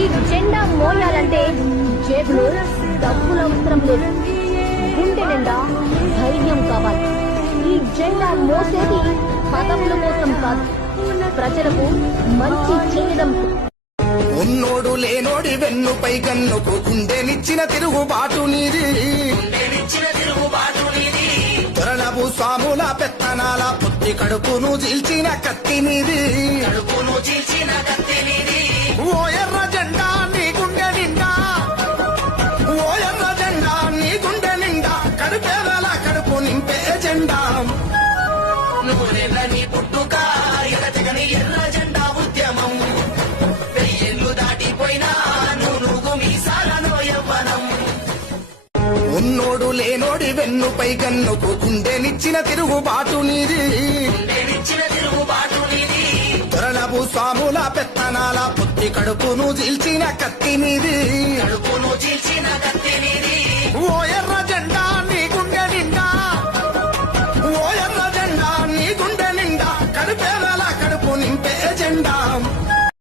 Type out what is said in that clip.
ఈ జెండా మోయాలంటే జేబులో డబ్బులు అవసరం లేదు, గుండె నిండా ధైర్యం కావాలి. ఈ జెండా మోసేది పదవుల కోసం కాదు, ప్రజలకు మంచి చేయడం. ఉన్నోడు లేనోడి వెన్నుపై గన్నుకు గుండెనిచ్చిన తిరుగుబాటు నీది, త్వరలబు స్వాముల పెత్తనాల పొత్తి కడుపును చీల్చిన కత్తి నీది. ఓ ఎర్ర జెండా నీ గుండె నిండా, ఓ ఎర్ర జెండా నీ గుండె నిండా, కడుపేదల కడుపు నింపే జెండా. నీ పుట్టుక ఎగతగని ఎర్ర జెండా ఉద్యమం, వెయ్యేళ్ళు దాటిపోయినా నువ్వు మీసాలలో యవ్వనం. ఉన్నోడు లేనోడి వెన్నుపై గన్నుకు గుండెనిచ్చిన తిరుగుబాటు నీది, త్వరలబు స్వాముల పెత్తనాల పొత్తి కడుపును చీల్చిన కత్తి నీది.